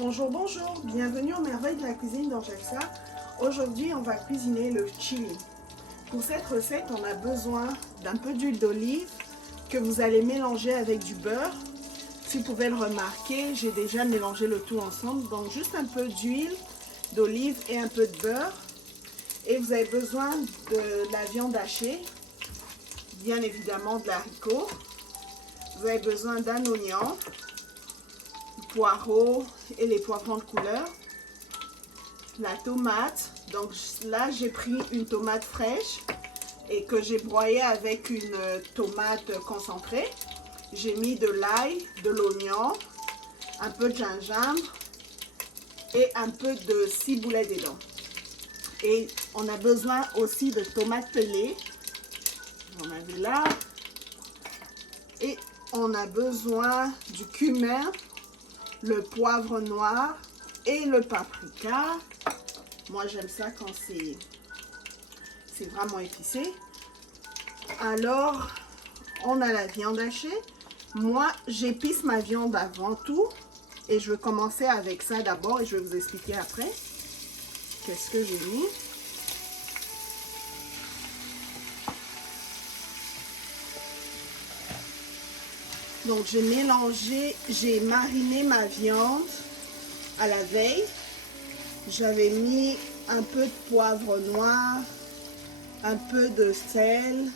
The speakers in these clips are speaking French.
Bonjour, bonjour, bienvenue aux merveilles de la cuisine d'Angelsa. Aujourd'hui, on va cuisiner le chili. Pour cette recette, on a besoin d'un peu d'huile d'olive que vous allez mélanger avec du beurre. Si vous pouvez le remarquer, j'ai déjà mélangé le tout ensemble. Donc juste un peu d'huile d'olive et un peu de beurre. Et vous avez besoin de la viande hachée, bien évidemment de l'haricot. Vous avez besoin d'un oignon, poireaux et les poivrons de couleur, la tomate. Donc là j'ai pris une tomate fraîche et que j'ai broyée avec une tomate concentrée. J'ai mis de l'ail, de l'oignon, un peu de gingembre et un peu de ciboulette dedans. Et on a besoin aussi de tomates pelées. Vous en avez là. Et on a besoin du cumin, le poivre noir et le paprika. Moi j'aime ça quand c'est vraiment épicé. Alors on a la viande hachée. Moi j'épice ma viande avant tout et je vais commencer avec ça d'abord et je vais vous expliquer après qu'est-ce que j'ai mis. Donc j'ai mélangé, j'ai mariné ma viande à la veille. J'avais mis un peu de poivre noir, un peu de sel,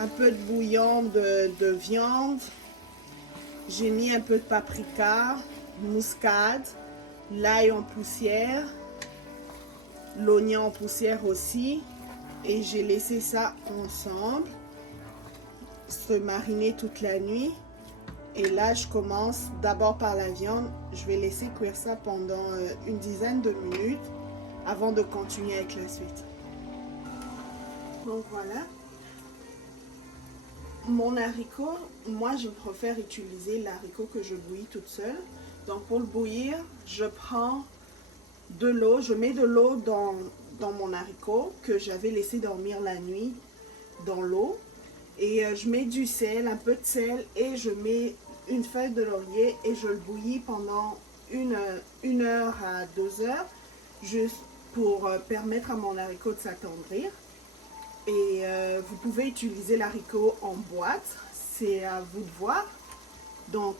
un peu de bouillon de viande. J'ai mis un peu de paprika, muscade, l'ail en poussière, l'oignon en poussière aussi. Et j'ai laissé ça ensemble, se mariner toute la nuit. Et là, je commence d'abord par la viande. Je vais laisser cuire ça pendant une dizaine de minutes avant de continuer avec la suite. Donc voilà. Mon haricot, moi je préfère utiliser l'haricot que je bouillis toute seule. Donc pour le bouillir, je prends de l'eau, je mets de l'eau dans mon haricot que j'avais laissé dormir la nuit dans l'eau. Et je mets du sel, un peu de sel et je mets une feuille de laurier et je le bouillis pendant une heure à 2 heures juste pour permettre à mon haricot de s'attendrir. Et vous pouvez utiliser l'haricot en boîte, c'est à vous de voir. Donc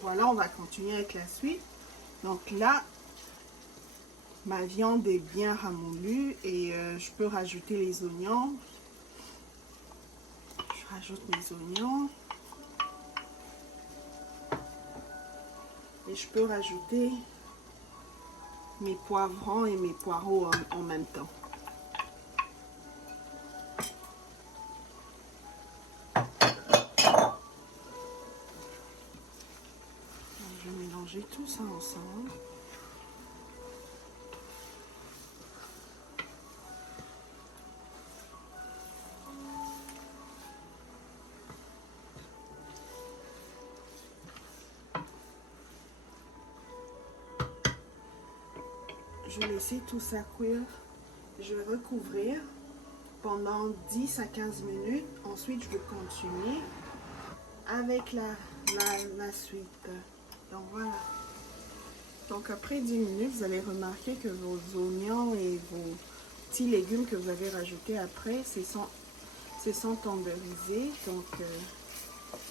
voilà, on va continuer avec la suite. Donc là, ma viande est bien ramoulue et je peux rajouter les oignons. Je rajoute mes oignons. Et je peux rajouter mes poivrons et mes poireaux en même temps. Donc, je vais mélanger tout ça ensemble. Je vais laisser tout ça cuire. Je vais recouvrir pendant 10 à 15 minutes. Ensuite, je vais continuer avec la suite. Donc voilà. Donc après 10 minutes, vous allez remarquer que vos oignons et vos petits légumes que vous avez rajoutés après se sont tenderisés. Donc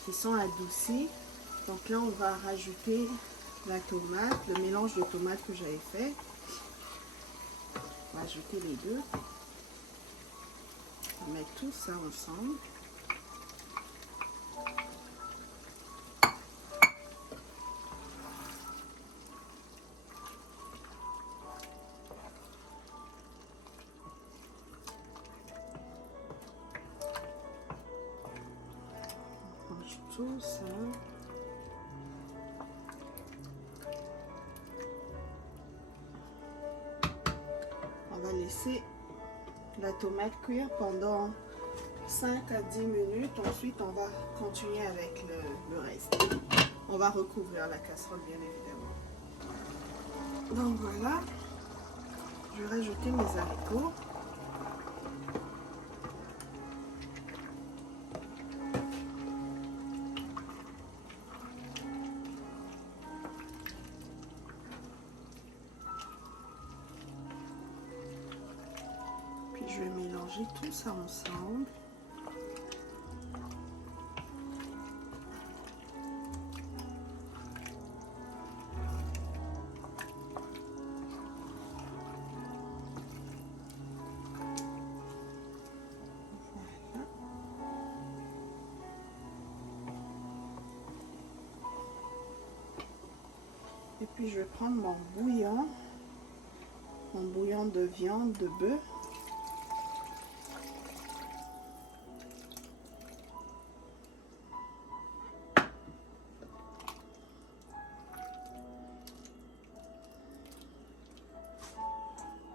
ils sont adoucis. Donc là, on va rajouter la tomate, le mélange de tomates que j'avais fait. On va ajouter les deux. On va mettre tout ça ensemble. On range tout ça. On va laisser la tomate cuire pendant 5 à 10 minutes. Ensuite, on va continuer avec le reste. On va recouvrir la casserole, bien évidemment. Donc voilà. Je vais rajouter mes haricots. Je vais mélanger tout ça ensemble. Et puis je vais prendre mon bouillon de viande, de bœuf.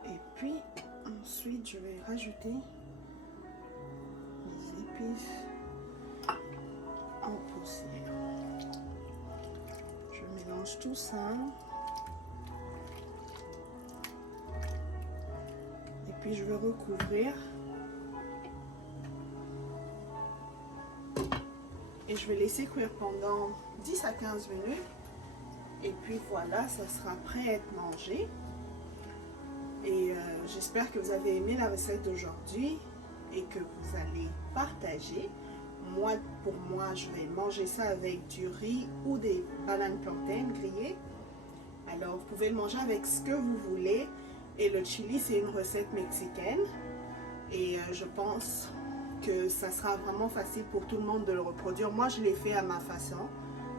Et puis ensuite je vais rajouter les épices en poussière. Je mélange tout ça. Et puis je vais recouvrir. Et je vais laisser cuire pendant 10 à 15 minutes. Et puis voilà, ça sera prêt à être mangé. Et j'espère que vous avez aimé la recette d'aujourd'hui et que vous allez partager. Pour moi, je vais manger ça avec du riz ou des bananes plantaines grillées. Alors, vous pouvez le manger avec ce que vous voulez. Et le chili, c'est une recette mexicaine. Et je pense que ça sera vraiment facile pour tout le monde de le reproduire. Moi, je l'ai fait à ma façon.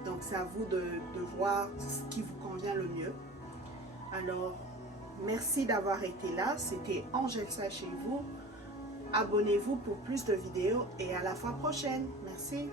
Donc, c'est à vous de voir ce qui vous convient le mieux. Alors, merci d'avoir été là. C'était Angèle Ça chez vous. Abonnez-vous pour plus de vidéos et à la fois prochaine. Merci.